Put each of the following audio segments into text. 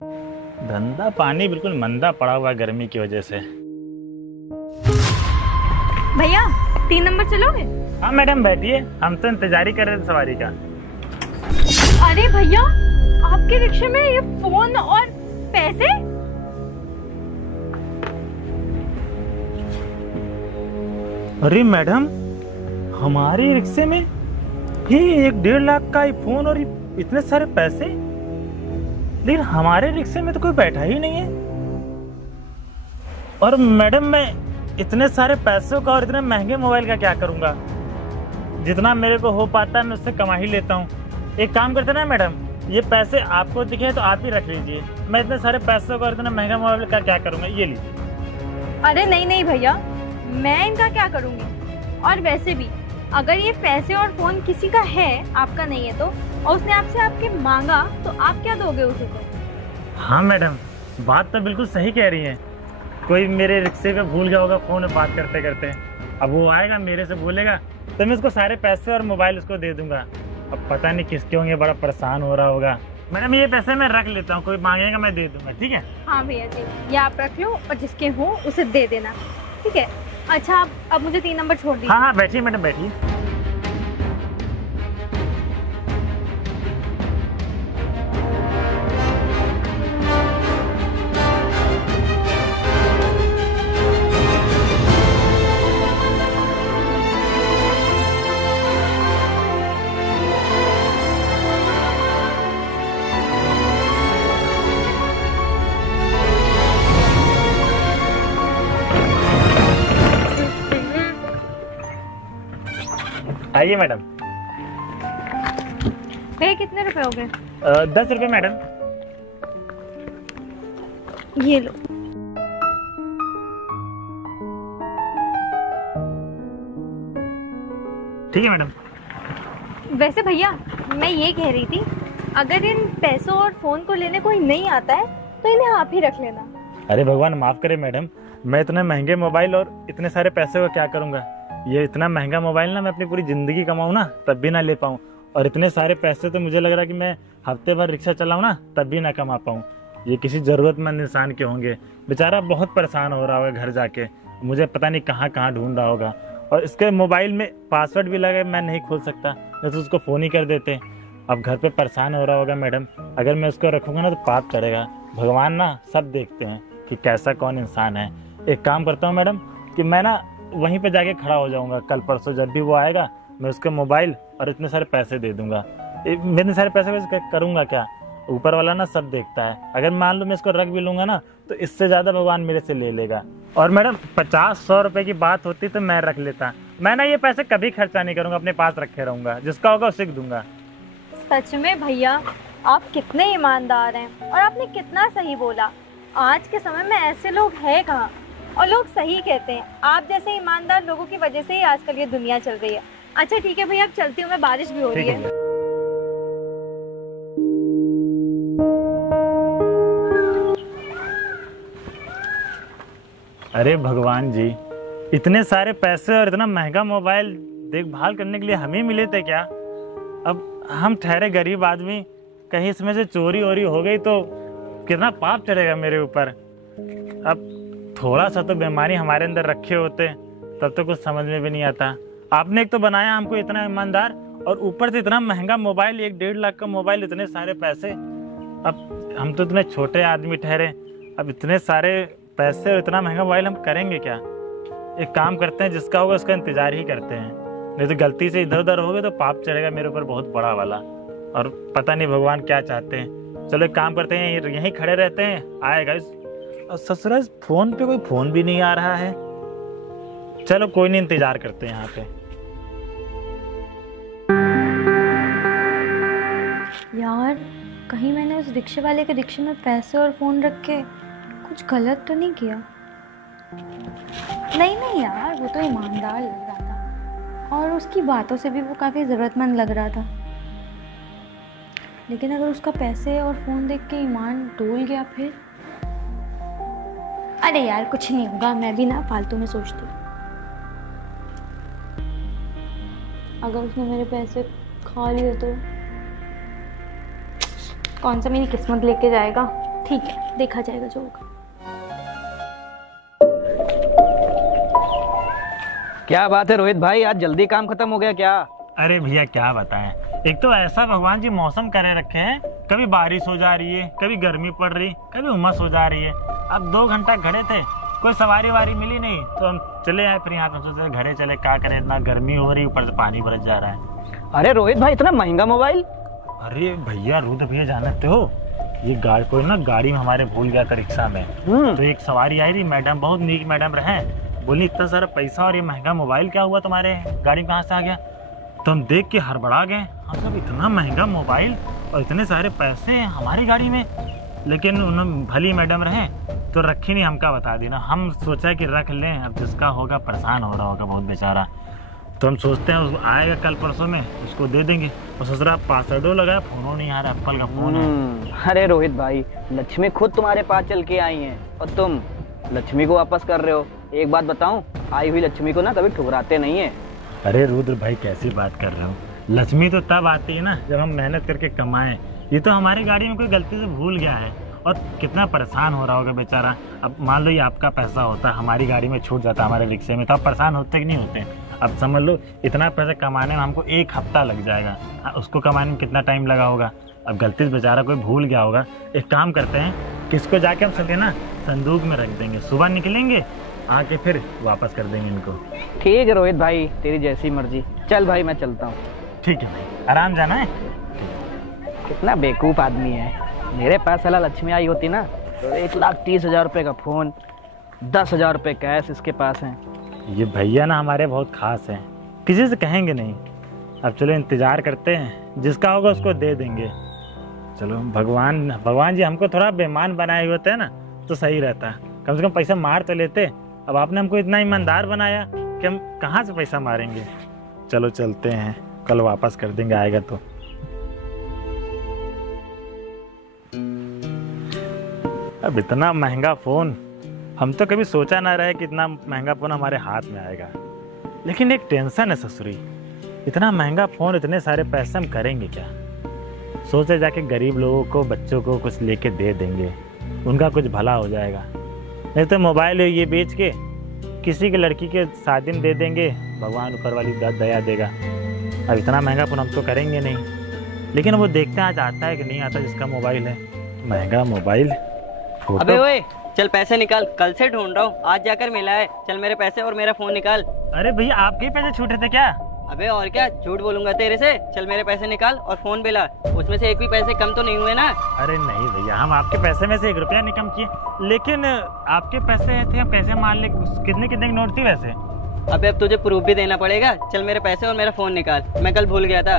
धंधा पानी बिल्कुल मंदा पड़ा हुआ है गर्मी की वजह से। भैया 3 नंबर चलोगे? हाँ मैडम बैठिए, हम तो इंतजार ही कर रहे थे सवारी का। अरे भैया, आपके रिक्शे में ये फोन और पैसे? अरे मैडम, हमारे रिक्शे में ये 1.5 लाख का आईफोन और इतने सारे पैसे, लेकिन हमारे रिक्शे में तो कोई बैठा ही नहीं है। और मैडम मैं इतने सारे पैसों का और इतने महंगे मोबाइल का क्या करूंगा? जितना मेरे को हो पाता है मैं उससे कमा ही लेता हूँ। एक काम करते ना मैडम, ये पैसे आपको दिखे तो आप ही रख लीजिए। मैं इतने सारे पैसों का और इतना महंगा मोबाइल का क्या करूंगा, ये लीजिए। अरे नहीं नहीं भैया, मैं इनका क्या करूंगी? और वैसे भी अगर ये पैसे और फोन किसी का है, आपका नहीं है तो, और उसने आपसे आपके मांगा तो आप क्या दोगे उसे को? हाँ मैडम, बात तो बिल्कुल सही कह रही हैं। कोई मेरे रिक्शे पे भूल गया होगा फोन में बात करते करते, अब वो आएगा मेरे से बोलेगा तो मैं उसको सारे पैसे और मोबाइल उसको दे दूंगा। अब पता नहीं किसके होंगे, बड़ा परेशान हो रहा होगा। मैडम ये पैसे मैं रख लेता हूँ, कोई मांगेगा मैं दे दूंगा, ठीक है? हाँ भैया जी, ये आप रख लो और जिसके हो उसे दे देना, ठीक है? अच्छा आप अब मुझे 3 नंबर छोड़ दीजिए। हाँ हाँ बैठिए मैडम बैठिए। आइए मैडम। भैया कितने रुपए हो गए? 10 रुपये मैडम। ये लो। ठीक है मैडम। वैसे भैया मैं ये कह रही थी, अगर इन पैसों और फोन को लेने कोई नहीं आता है तो इन्हें आप ही रख लेना। अरे भगवान माफ करे मैडम, मैं इतने महंगे मोबाइल और इतने सारे पैसे का क्या करूंगा? ये इतना महंगा मोबाइल ना मैं अपनी पूरी जिंदगी कमाऊं ना तब भी ना ले पाऊं, और इतने सारे पैसे तो मुझे लग रहा है कि मैं हफ्ते भर रिक्शा चलाऊं ना तब भी ना कमा पाऊं। ये किसी जरूरतमंद इंसान के होंगे, बेचारा बहुत परेशान हो रहा होगा घर जाके, मुझे पता नहीं कहाँ कहाँ ढूंढ रहा होगा। और इसके मोबाइल में पासवर्ड भी लगे, मैं नहीं खोल सकता, नहीं तो उसको फ़ोन ही कर देते। अब घर पे परेशान हो रहा होगा मैडम, अगर मैं उसको रखूँगा ना तो पाप चढ़ेगा। भगवान ना सब देखते हैं कि कैसा कौन इंसान है। एक काम करता हूँ मैडम कि मैं ना वहीं पे जाके खड़ा हो जाऊँगा कल परसों, जब भी वो आएगा मैं उसके मोबाइल और इतने सारे पैसे दे दूँगा। इतने सारे पैसे करूँगा क्या? ऊपर वाला ना सब देखता है। अगर मान लो मैं इसको रख भी लूँगा ना तो इससे ज़्यादा भगवान मेरे से ले लेगा। और मैडम 50-100 रुपए की बात होती तो मैं रख लेता। मैं ना ये पैसे कभी खर्चा नहीं करूँगा, अपने पास रखे रहूँगा, जिसका होगा उसे दूंगा। सच में भैया आप कितने ईमानदार हैं, और आपने कितना सही बोला। आज के समय में ऐसे लोग हैं कहाँ, और लोग सही कहते हैं, आप जैसे ईमानदार लोगों की वजह से ही आजकल ये दुनिया चल रही है। अच्छा ठीक है भैया, अब चलती हूँ मैं, बारिश भी हो रही है। अरे भगवान जी, इतने सारे पैसे और इतना महंगा मोबाइल देखभाल करने के लिए हमें मिले थे क्या? अब हम ठहरे गरीब आदमी, कहीं इसमें से चोरी वोरी हो गई तो कितना पाप चढ़ेगा मेरे ऊपर। अब थोड़ा सा तो बीमारी हमारे अंदर रखे होते तब तो कुछ समझ में भी नहीं आता। आपने एक तो बनाया हमको इतना ईमानदार, और ऊपर से इतना महंगा मोबाइल, 1.5 लाख का मोबाइल, इतने सारे पैसे। अब हम तो इतने छोटे आदमी ठहरे, अब इतने सारे पैसे और इतना महंगा मोबाइल हम करेंगे क्या? एक काम करते हैं, जिसका होगा उसका इंतजार ही करते हैं, नहीं तो गलती से इधर उधर हो गए तो पाप चढ़ेगा मेरे ऊपर बहुत बड़ा वाला, और पता नहीं भगवान क्या चाहते हैं। चलो एक काम करते हैं, यहीं खड़े रहते हैं, आएगा इस। और ससुरा फोन पे कोई फोन भी नहीं आ रहा है। चलो कोई नहीं, इंतजार करते हैं यहाँ पे। यार कहीं मैंने उस रिक्शे वाले के रिक्शे में पैसे और फोन रख के कुछ गलत तो नहीं किया? नहीं नहीं यार, वो तो ईमानदार लग रहा था और उसकी बातों से भी वो काफ़ी ज़रूरतमंद लग रहा था। लेकिन अगर उसका पैसे और फ़ोन देख के ईमान डोल गया फिर? अरे यार कुछ नहीं होगा, मैं भी ना फालतू में सोचती हूँ। अगर उसने मेरे पैसे खा लिए तो कौन सा मेरी किस्मत लेके जाएगा। ठीक है, देखा जाएगा जो होगा। क्या बात है रोहित भाई, आज जल्दी काम खत्म हो गया क्या? अरे भैया क्या बताएं, एक तो ऐसा भगवान जी मौसम करे रखे हैं, कभी बारिश हो जा रही है, कभी गर्मी पड़ रही, कभी उमस हो जा रही है। अब 2 घंटा खड़े थे, कोई सवारी वारी मिली नहीं, तो हम चले आए। फिर यहाँ पे सोचे घरे चले, क्या करें, इतना गर्मी हो रही, ऊपर से पानी बरस जा रहा है। अरे रोहित भाई, इतना महंगा मोबाइल? अरे भैया रुद्र भैया जानते हो, ये कोई ना गाड़ी में हमारे भूल गया था रिक्शा में। तो एक सवारी आई थी, मैडम बहुत नीक मैडम रहे, बोली इतना सारा पैसा और ये महंगा मोबाइल क्या हुआ तुम्हारे गाड़ी में, कहाँ से आ गया? तो हम देख के हड़बड़ा गए, मतलब इतना महंगा मोबाइल और इतने सारे पैसे हमारी गाड़ी में। लेकिन उन्होंने भली मैडम रहे तो रखी नहीं, हमका बता दी ना। हम सोचा कि रख लें, अब जिसका होगा परेशान हो रहा होगा बहुत बेचारा। तो हम सोचते हैं उसको आएगा कल परसों में, उसको दे देंगे। और सोच रहा पासवर्डो लगाया, फोनो नहीं आ रहा, एप्पल का फोन है। अरे रोहित भाई, लक्ष्मी खुद तुम्हारे पास चल के आई है और तुम लक्ष्मी को वापस कर रहे हो। एक बात बताऊं, आई हुई लक्ष्मी को ना कभी ठुकराते नहीं है। अरे रुद्र भाई कैसी बात कर रहे हो, लक्ष्मी तो तब आती है ना जब हम मेहनत करके कमाएं। ये तो हमारी गाड़ी में कोई गलती से भूल गया है और कितना परेशान हो रहा होगा बेचारा। अब मान लो ये आपका पैसा होता, हमारी गाड़ी में छूट जाता हमारे रिक्शे में, तो आप परेशान होते कि नहीं होते? अब समझ लो इतना पैसा कमाने में हमको 1 हफ्ता लग जाएगा, उसको कमाने में कितना टाइम लगा होगा। अब गलती से बेचारा कोई भूल गया होगा। एक काम करते हैं, किसको जाके हम सके ना संदूक में रख देंगे, सुबह निकलेंगे आके फिर वापस कर देंगे इनको। ठीक है रोहित भाई, तेरी जैसी मर्जी। चल भाई मैं चलता हूँ। ठीक है भाई, आराम जाना है। कितना बेवकूफ़ आदमी है, मेरे पास साला लक्ष्मी आई होती ना तो 1,30,000 रुपये का फ़ोन, 10,000 रुपये कैश इसके पास हैं। ये भैया ना हमारे बहुत खास हैं, किसी से कहेंगे नहीं। अब चलो इंतज़ार करते हैं, जिसका होगा उसको दे देंगे। चलो भगवान जी हमको थोड़ा बेईमान बनाए हुए होते हैं ना तो सही रहता, कम से कम पैसा मार तो लेते। अब आपने हमको इतना ईमानदार बनाया कि हम कहाँ से पैसा मारेंगे। चलो चलते हैं, कल वापस कर देंगे आएगा तो। अब इतना महंगा फ़ोन, हम तो कभी सोचा ना रहे कि इतना महंगा फ़ोन हमारे हाथ में आएगा। लेकिन एक टेंशन है ससुरी, इतना महंगा फ़ोन, इतने सारे पैसे हम करेंगे क्या? सोचे जाके गरीब लोगों को, बच्चों को कुछ लेके दे देंगे, उनका कुछ भला हो जाएगा। नहीं तो मोबाइल ये बेच के किसी की लड़की के शादी में दे देंगे, भगवान ऊपर वाली दया देगा। अब इतना महंगा फ़ोन हम तो करेंगे नहीं, लेकिन वो देखते हैं आज आता है कि नहीं आता जिसका मोबाइल है। महंगा मोबाइल, अबे ओए चल पैसे निकाल, कल से ढूंढ रहा हूँ, आज जाकर मिला है। चल मेरे पैसे और मेरा फोन निकाल। अरे भैया आपके ही पैसे छूटे थे क्या? अबे और क्या, झूठ बोलूंगा तेरे से। चल मेरे पैसे निकाल और फोन भी ला, उसमें से एक भी पैसे कम तो नहीं हुए ना? अरे नहीं भैया, हम आपके पैसे में से 1 रुपया नहीं कम किए, लेकिन आपके पैसे थे, हम कैसे मान ले? कितने कितने की नोट थी वैसे? अबे अब तुझे प्रूफ भी देना पड़ेगा। चल मेरे पैसे और मेरा फोन निकाल, मैं कल भूल गया था।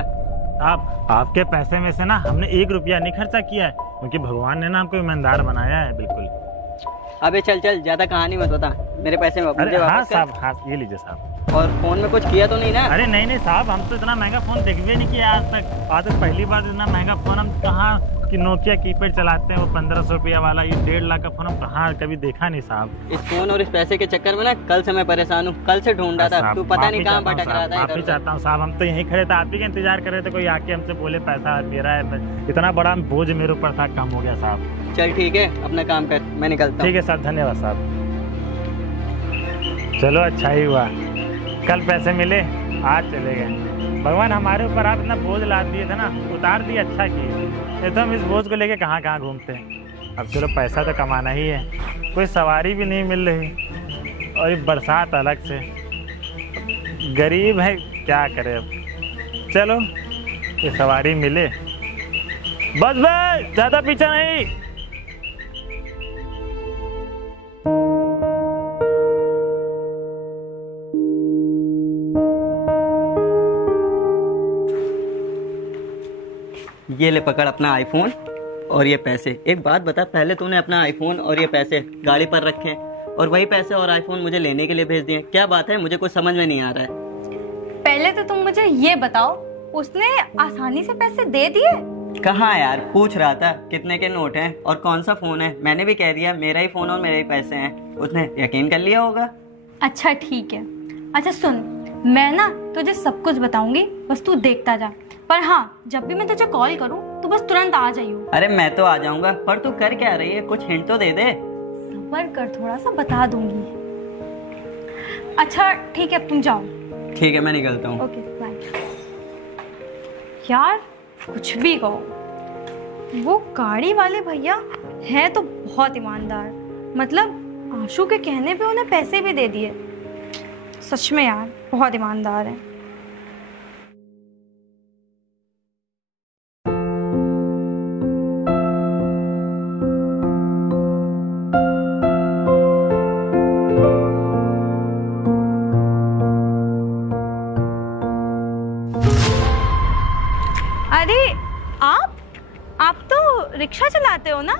आपके पैसे में से ना हमने 1 रुपया नहीं खर्चा किया है, क्योंकि भगवान ने ना हमको ईमानदार बनाया है बिल्कुल। अबे चल चल, ज्यादा कहानी मत बता, मेरे पैसे हाँ साहब, हाँ ये लीजिए साहब। और फोन में कुछ किया तो नहीं ना? अरे नहीं साहब, हम तो इतना महंगा फोन देख भी नहीं किया आज तक पहली बार इतना महंगा फोन हम कहाँ कि नोकिया कीपैड चलाते हैं, वो 1500 रुपया वाला, ये 1.5 लाख का फोन हम कहाँ कभी देखा नहीं साहब। इस फोन और इस पैसे के चक्कर में ना कल से मैं परेशान हूँ, कल से ढूंढ रहा था, तू पता नहीं कहाँ भटक रहा था। माफी चाहता हूँ साहब, हम तो यहीं खड़े थे, आप ही का इंतजार कर रहे थे, कोई आके हमसे बोले पैसा मेरा है। इतना बड़ा बोझ मेरे ऊपर था, कम हो गया साहब। चल ठीक है, अपना काम कर, मैं निकलता हूँ। ठीक है साहब, धन्यवाद साहब। चलो अच्छा ही हुआ, कल पैसे मिले, आज चले गए। भगवान हमारे ऊपर आप इतना बोझ ला दिए थे ना, उतार दिए, अच्छा किए। नहीं तो हम इस बोझ को लेके कहाँ कहाँ घूमते हैं। अब चलो पैसा तो कमाना ही है, कोई सवारी भी नहीं मिल रही और ये बरसात अलग से, गरीब है क्या करे। अब चलो ये सवारी मिले, बस बस, ज़्यादा पीछा नहीं। ये ले पकड़ अपना आईफोन और ये पैसे। एक बात बता, पहले तूने अपना आईफोन और ये पैसे गाड़ी पर रखे और वही पैसे और आईफोन मुझे लेने के लिए भेज दिए, क्या बात है? मुझे कुछ समझ में नहीं आ रहा है। पहले तो तुम मुझे ये बताओ, उसने आसानी से पैसे दे दिए? कहाँ यार, पूछ रहा था कितने के नोट हैं और कौन सा फोन है, मैंने भी कह दिया मेरा ही फोन और मेरे ही पैसे हैं, उसने यकीन कर लिया होगा। अच्छा ठीक है, अच्छा सुन, मैं ना तुझे सब कुछ बताऊंगी, बस तू देखता जा। पर हाँ, जब भी मैं तुझे कॉल करूँ तो बस तुरंत आ जाइयो। अरे मैं तो आ जाऊंगा, पर तू कर क्या रही है, कुछ हिंट तो दे दे। सब्र कर, थोड़ा सा बता दूंगी। अच्छा ठीक है, अब तुम जाओ। ठीक है, मैं निकलता हूँ। Okay bye. यार कुछ भी कहो, वो गाड़ी वाले भैया हैं तो बहुत ईमानदार। मतलब आशु के कहने पे उन्हें पैसे भी दे दिए। सच में यार बहुत ईमानदार है। अरे आप तो रिक्शा चलाते हो ना?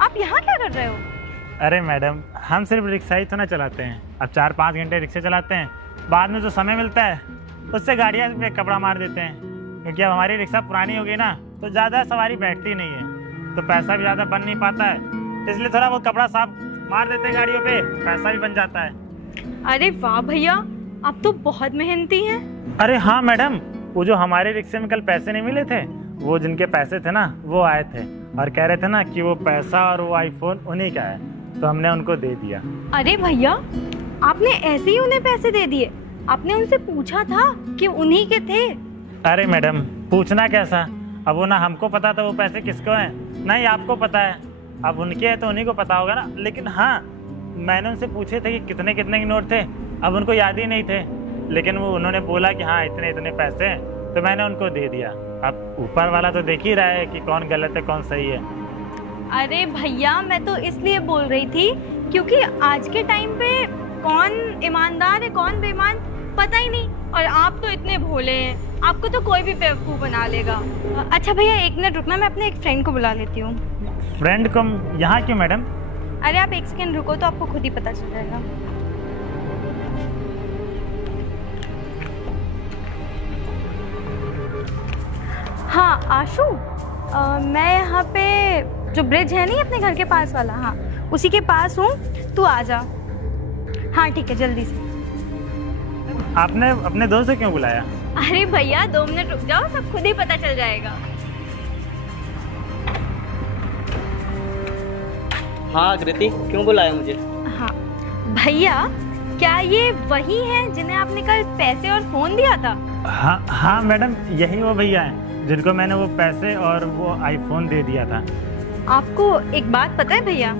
आप यहाँ क्या कर रहे हो? अरे मैडम, हम सिर्फ रिक्शा ही तो ना चलाते हैं। अब 4-5 घंटे रिक्शा चलाते हैं, बाद में जो समय मिलता है उससे गाड़ियाँ पे कपड़ा मार देते हैं। क्योंकि अब हमारी रिक्शा पुरानी हो गई ना, तो ज़्यादा सवारी बैठती नहीं है, तो पैसा भी ज़्यादा बन नहीं पाता है। इसलिए थोड़ा बहुत कपड़ा साफ मार देते हैं गाड़ियों पे, पैसा भी बन जाता है। अरे वाह भैया, आप तो बहुत मेहनती हैं। अरे हाँ मैडम, वो जो हमारे रिक्शे में कल पैसे नहीं मिले थे, वो जिनके पैसे थे ना वो आए थे और कह रहे थे ना कि वो पैसा और वो आईफोन उन्हीं का है, तो हमने उनको दे दिया। अरे भैया, आपने ऐसे ही उन्हें पैसे दे दिए? आपने उनसे पूछा था कि उन्हीं के थे? अरे मैडम, पूछना कैसा, अब वो ना हमको पता था वो पैसे किसको हैं, ना ही आपको पता है। अब उनके हैं तो उन्हीं को पता होगा ना। लेकिन हाँ, मैंने उनसे पूछे थे कि कितने कितने के नोट थे, अब उनको याद ही नहीं थे, लेकिन वो उन्होंने बोला कि हाँ इतने इतने पैसे हैं, तो मैंने उनको दे दिया। अब ऊपर वाला तो देख ही रहा है कि कौन गलत है कौन सही है। अरे भैया, मैं तो इसलिए बोल रही थी क्योंकि आज के टाइम पे कौन ईमानदार है कौन बेईमान पता ही नहीं, और आप तो इतने भोले हैं, आपको तो कोई भी बेवकूफ़ बना लेगा। अच्छा भैया, 1 मिनट रुकना, मैं अपने एक फ्रेंड को बुला लेती हूँ। फ्रेंड को यहाँ क्यों मैडम? अरे आप 1 सेकेंड रुको तो आपको खुद ही पता चल जाएगा। हाँ आशु, मैं यहाँ पे जो ब्रिज है नहीं अपने घर के पास वाला, हाँ उसी के पास हूँ, तू आ जा। हाँ ठीक है, जल्दी से। आपने अपने दोस्त से क्यों बुलाया? अरे भैया 2 मिनट रुक जाओ, सब खुद ही पता चल जाएगा। हाँ कृति, क्यों बुलाया मुझे? हाँ भैया, क्या ये वही हैं जिन्हें आपने कल पैसे और फोन दिया था? हाँ मैडम, यही वो भैया हैं जिनको मैंने वो पैसे और वो आईफोन दे दिया था। आपको एक बात पता है भैया,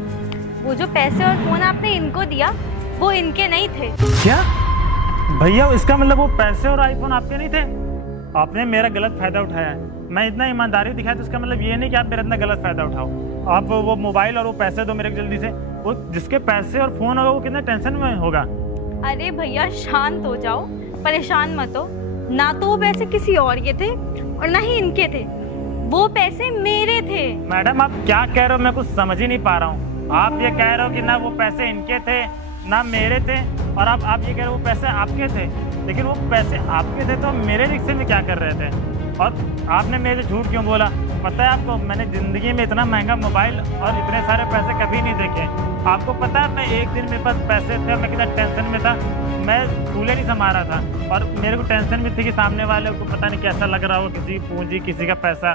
वो जो पैसे और फोन आपने इनको दिया वो इनके नहीं थे। क्या भैया, इसका मतलब वो पैसे और आईफोन आपके नहीं थे? आपने मेरा गलत फायदा उठाया है। मैं इतना ईमानदारी दिखाया तो इसका मतलब ये नहीं कि आप मेरा इतना गलत फायदा उठाओ। आप वो मोबाइल और वो पैसे दो मेरे को जल्दी से। वो जिसके पैसे और फोन होगा वो कितना टेंशन में होगा। अरे भैया शांत हो जाओ, परेशान मत हो। ना तो वो पैसे किसी और के थे और ना ही इनके थे, वो पैसे मेरे थे। मैडम आप क्या कह रहे हो, मैं कुछ समझ ही नहीं पा रहा हूँ। आप ये कह रहे हो कि ना वो पैसे इनके थे ना मेरे थे, और आप ये कह रहे हो वो पैसे आपके थे, लेकिन वो पैसे आपके थे तो मेरे रिक्शे में क्या कर रहे थे? और आपने मेरे से झूठ क्यों बोला? पता है आपको, मैंने ज़िंदगी में इतना महंगा मोबाइल और इतने सारे पैसे कभी नहीं देखे। आपको पता है, मैं एक दिन मेरे पास पैसे थे और मैं कितना टेंशन में था, मैं फूले नहीं संभाला था, और मेरे को टेंशन भी थी कि सामने वाले को पता नहीं कैसा लग रहा हो, किसी की पूंजी किसी का पैसा।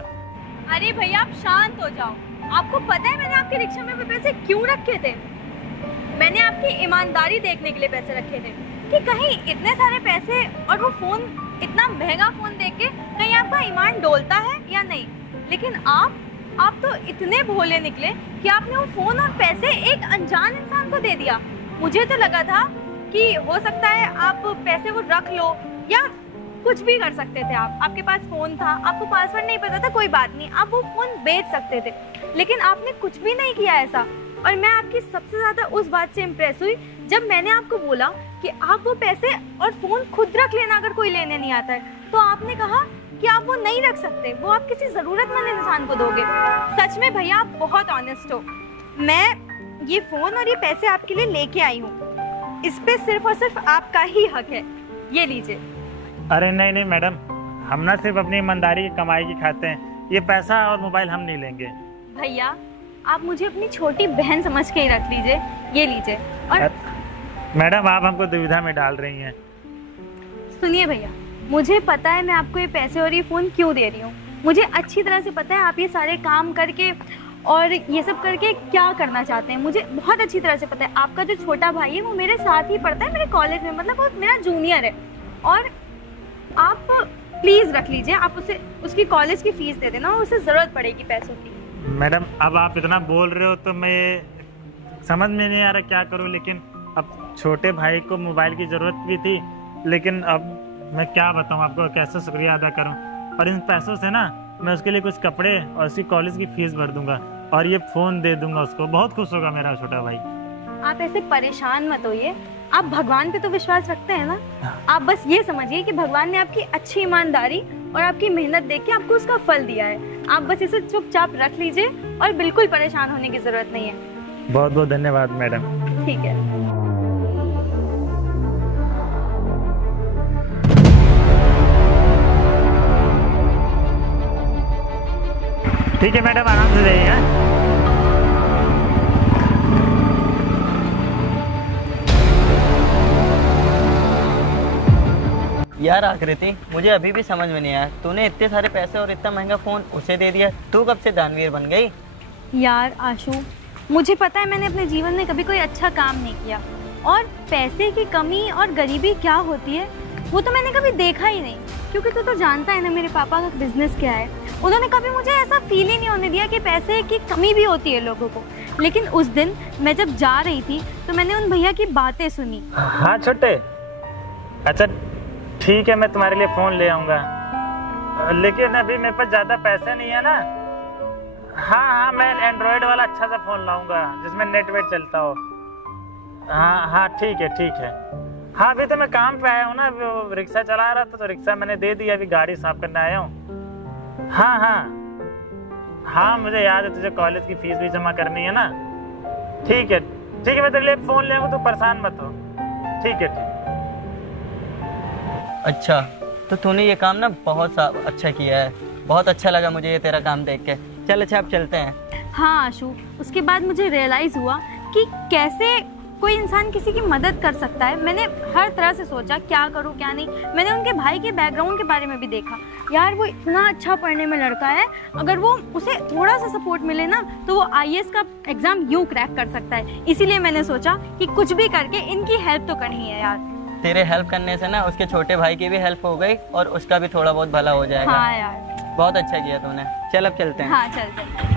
अरे भैया आप शांत हो जाओ। आपको पता है मैंने आपके रिक्शा में वो पैसे क्यों रखे थे? मैंने आपकी ईमानदारी देखने के लिए पैसे रखे थे कि कहीं इतने सारे पैसे और वो फोन, इतना महंगा फोन देख के कहीं आपका ईमान डोलता है या नहीं। लेकिन आप तो इतने भोले निकले कि आपने वो फोन और पैसे एक अनजान इंसान को दे दिया। मुझे तो लगा था कि हो सकता है आप पैसे वो रख लो या कुछ भी कर सकते थे। आपके पास फोन था, आपको पासवर्ड नहीं पता था, कोई बात नहीं, आप वो फोन बेच सकते थे, लेकिन आपने कुछ भी नहीं किया ऐसा। और मैं आपकी सबसे ज्यादा उस बात से इम्प्रेस हुई जब मैंने आपको बोला कि आप वो पैसे और फोन खुद रख लेना अगर कोई लेने नहीं आता है, तो आपने कहा कि आप वो नहीं रख सकते, वो आप किसी जरूरतमंद इंसान को दोगे। सच में भैया आप बहुत ऑनेस्ट हो। मैं ये फोन और ये पैसे आपके लिए लेके आई हूँ, इस पे सिर्फ और सिर्फ आपका ही हक है, ये लीजिए। अरे नहीं मैडम, हम ना सिर्फ अपनी ईमानदारी की कमाई की खाते हैं, ये पैसा और मोबाइल हम नहीं लेंगे। भैया आप मुझे अपनी छोटी बहन समझ के ही रख लीजिए, ये लीजिए। और मैडम आप हमको दुविधा में डाल रही हैं। सुनिए भैया, मुझे पता है मैं आपको ये पैसे और ये फोन क्यों दे रही हूँ, मुझे अच्छी तरह से पता है आप ये सारे काम करके और ये सब करके क्या करना चाहते हैं। मुझे बहुत अच्छी तरह से पता है। आपका जो छोटा भाई है वो मेरे साथ ही पढ़ता है मेरे कॉलेज में, मतलब वो मेरा जूनियर है। और आप प्लीज़ रख लीजिए, आप उसे उसकी कॉलेज की फ़ीस दे देना, उसे ज़रूरत पड़ेगी पैसों की। मैडम अब आप इतना बोल रहे हो तो मैं समझ में नहीं आ रहा क्या करूं, लेकिन अब छोटे भाई को मोबाइल की ज़रूरत भी थी, लेकिन अब मैं क्या बताऊं आपको, कैसे शुक्रिया अदा करूं। और इन पैसों से ना मैं उसके लिए कुछ कपड़े और उसकी कॉलेज की फ़ीस भर दूंगा और ये फ़ोन दे दूंगा उसको, बहुत खुश होगा मेरा छोटा भाई। आप ऐसे परेशान मत होइए, आप भगवान पे तो विश्वास रखते हैं ना। आप बस ये समझिए कि भगवान ने आपकी अच्छी ईमानदारी और आपकी मेहनत देख के आपको उसका फल दिया है। आप बस इसे चुपचाप रख लीजिए और बिल्कुल परेशान होने की जरूरत नहीं है। बहुत बहुत धन्यवाद मैडम। ठीक है। ठीक है मैडम, आराम से जाइएगा। यार आकृति, मुझे अभी भी समझ में नहीं आया, तूने इतने सारे पैसे और इतना महंगा फ़ोन उसे दे दिया, तू कब से दानवीर बन गई? यार आशु, मुझे पता है मैंने अपने जीवन में कभी कोई अच्छा काम नहीं किया, और पैसे की कमी और गरीबी क्या होती है वो तो मैंने कभी देखा ही नहीं। क्योंकि तू तो जानता है ना मेरे पापा का बिजनेस क्या है। उन्होंने कभी मुझे ऐसा फील ही नहीं होने दिया कि पैसे की कमी भी होती है लोगों को। लेकिन उस दिन मैं जब जा रही थी तो मैंने उन भैया की बातें सुनी। हाँ छोटे, अच्छा ठीक है, मैं तुम्हारे लिए फ़ोन ले आऊँगा, लेकिन अभी मेरे पास ज़्यादा पैसे नहीं है ना। हाँ हाँ, मैं एंड्रॉयड वाला अच्छा सा फ़ोन लाऊंगा जिसमें नेट वेट चलता हो। हाँ हाँ ठीक है ठीक है। हाँ अभी तो मैं काम पे आया हूँ ना, वो रिक्शा चला रहा था तो रिक्शा मैंने दे दिया, अभी गाड़ी साफ करने आया हूँ। हाँ हाँ हाँ, मुझे याद है तुझे कॉलेज की फीस भी जमा करनी है ना। ठीक है ठीक है, मैं तेरे लिए फ़ोन ले आऊँगा, तू परेशान मत हो। ठीक है ठीक। अच्छा, तो तूने ये काम ना बहुत अच्छा किया है, बहुत अच्छा लगा मुझे ये तेरा काम देख के। चल अच्छा, अब चलते हैं। हाँ आशु, उसके बाद मुझे रियलाइज़ हुआ कि कैसे कोई इंसान किसी की मदद कर सकता है। मैंने हर तरह से सोचा क्या करूँ क्या नहीं। मैंने उनके भाई के बैकग्राउंड के बारे में भी देखा। यार वो इतना अच्छा पढ़ने में लड़का है, अगर वो उसे थोड़ा सा सपोर्ट मिले ना तो वो IAS का एग्ज़ाम यूँ क्रैक कर सकता है। इसीलिए मैंने सोचा कि कुछ भी करके इनकी हेल्प तो करनी है यार। तेरे हेल्प करने से ना उसके छोटे भाई की भी हेल्प हो गई और उसका भी थोड़ा बहुत भला हो जाएगा। हाँ यार, बहुत अच्छा किया तूने। चल अब चलते हैं। हाँ चलते हैं।